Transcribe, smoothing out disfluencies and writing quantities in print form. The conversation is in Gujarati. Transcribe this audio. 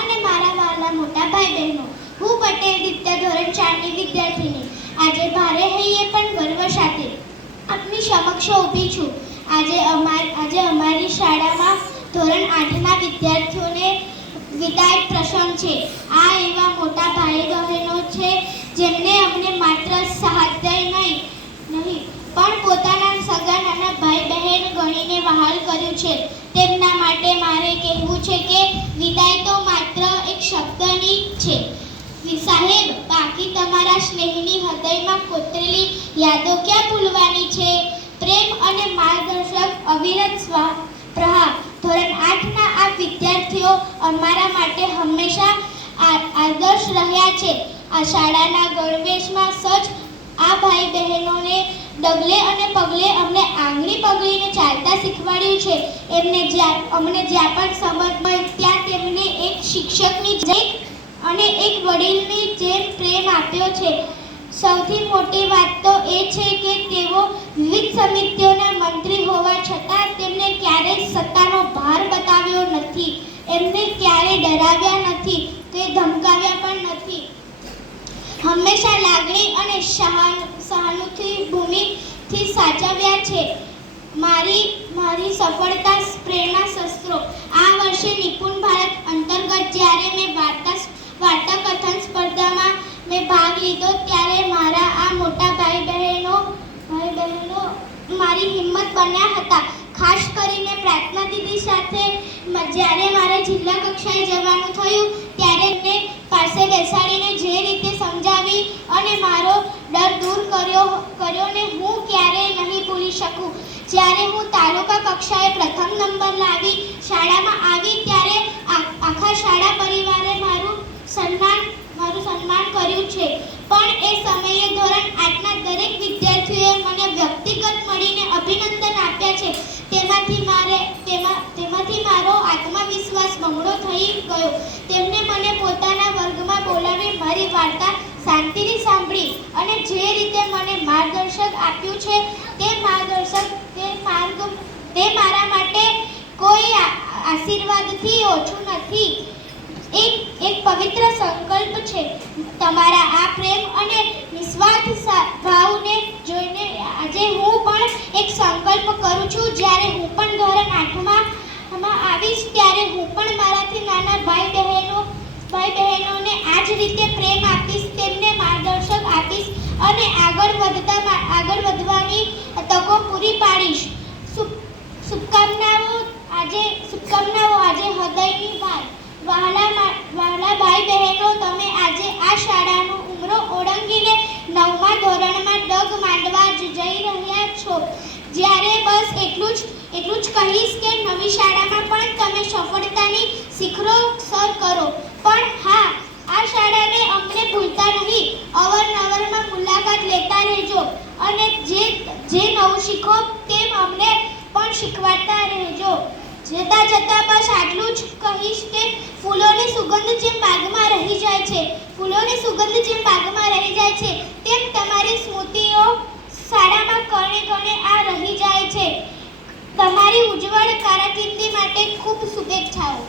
અને મારા વહાલા મોટા ભાઈ બહેનો, હું પટેલ દીપ્તા ધોરણ 4 ની વિદ્યાર્થીની આજે ભારે હૈયે પણ ગર્વ સાથે આપની સમક્ષ ઊભી છું. આજે અમારી શાળામાં ધોરણ 8 ના વિદ્યાર્થીઓને વિદાય પ્રસંગ છે. આ એવા મોટા ભાઈ બહેનો છે જેમને અમને માત્ર સહાધ્યાય નહીં પણ પોતાના સગા નાના ભાઈ બહેન ગણીને વહાલ કર્યું છે. તેમના માટે મારે કહેવું છે કે વિદાય તો માત્ર એક શબ્દની છે સાહેબ, બાકી તમારા સ્નેહની હૃદયમાં કોતરેલી યાદો ક્યાં ભૂલવાની છે. પ્રેમ અને માર્ગદર્શક અવિરત પ્રહાર. ધોરણ 8 ના આ વિદ્યાર્થીઓ અમારા માટે હંમેશા આદર્શ રહ્યા છે. આ શાળાના ગણવેશમાં સજ્જ આ ભાઈ બહેનોને ડગલે અને પગલે અમને આંગળી પગલીને ચાલતા શીખવાડ્યું છે. અમને જ્યાં પણ સમજ હોય ત્યાં તેમને એક શિક્ષકની જેમ અને એક વડીલની જેમ પ્રેમ આપ્યો છે. સૌથી મોટી વાત તો એ છે કે તેઓ વિવિધ સમિતિઓના મંત્રી હોવા છતાં તેમને ક્યારેય સત્તાનો ભાર બતાવ્યો નથી. એમને ક્યારેય ડરાવ્યા નથી કે ધમકાવ્યા પણ નથી. હંમેશા લાગણી અને સહાનુભૂતિથી સાચવ્યા છે. મારી સફળતા પ્રેરણા શસ્ત્રો. આ વર્ષે નિપુણ ભારત અંતર્ગત જ્યારે મેં વાર્તા કથન સ્પર્ધામાં ભાગ લીધો ત્યારે મારા આ મોટા ભાઈ બહેનો મારી હિંમત બન્યા હતા. ખાસ કરીને પ્રાર્થના દીદી સાથે જ્યારે મારે જિલ્લા કક્ષાએ જવાનું થયું ત્યારે મેં પાસે બેસાડીને જે રીતે સમજાવી અને મારો ડર દૂર કર્યો ને હું ક્યારેય નહીં ભૂલી શકું. જ્યારે હું તાલુકા કક્ષાએ પ્રથમ નંબર લાવી શાળામાં આવી ત્યારે આખા શાળા પરિવારે મારું સન્માન કર્યું છે. પણ એ સમયે ધોરણ 8 ના દરેક વિદ્યાર્થીઓએ મને વ્યક્તિગત મળીને અભિનંદન આપ્યા છે. તેમાંથી મારો આત્મવિશ્વાસ બમણો થઈ ગયો. તેમણે મને પોતાના વર્ગમાં બોલાવી મારી વાર્તા શાંતિથી સાંભળી અને જે રીતે મને માર્ગદર્શન આપ્યું છે તે મારા માટે કોઈ આશીર્વાદથી ઓછું નથી. એક પવિત્ર સંકલ્પ છે. તમારા આ પ્રેમ અને નિસ્વાર્થ ભાવને જોઈને આજે હું પણ એક સંકલ્પ કરું છું. જ્યારે હું પણ ધોરણ 8માં આવીશ ત્યારે હું પણ મારાથી નાના ભાઈ બહેનોને આ જ રીતે પ્રેમ આપીશ, તેમને માર્ગદર્શન આપીશ અને આગળ વધવાની તકો પૂરી પાડીશ. શુભકામનાઓ આજે હૃદયની વાત. વહાલા ભાઈ બહેનો, તમે આજે આ શાળાનો ઉમરો ઓળંગીને 9મા ધોરણમાં ડગ માંડવા જઈ રહ્યા છો. જ્યારે બસ એટલું જ કહીશ કે નવી શાળામાં પણ તમે સફળતાની શિખરો સર કરો. પણ હા, આ શાળાને અમને ભૂલતા નહીં. અવારનવારમાં મુલાકાત લેતા રહેજો અને જે નવું શીખો તેમ અમને પણ શીખવાડતા રહેજો. જતા બસ આટલું જ કહીશ કે ફૂલોની સુગંધ જેમ બાગમાં રહી જાય છે તેમ તમારી સ્મૃતિઓ શાળામાં કણે આ રહી જાય છે. તમારી ઉજ્જવળ કારકિર્દી માટે ખૂબ શુભેચ્છાઓ.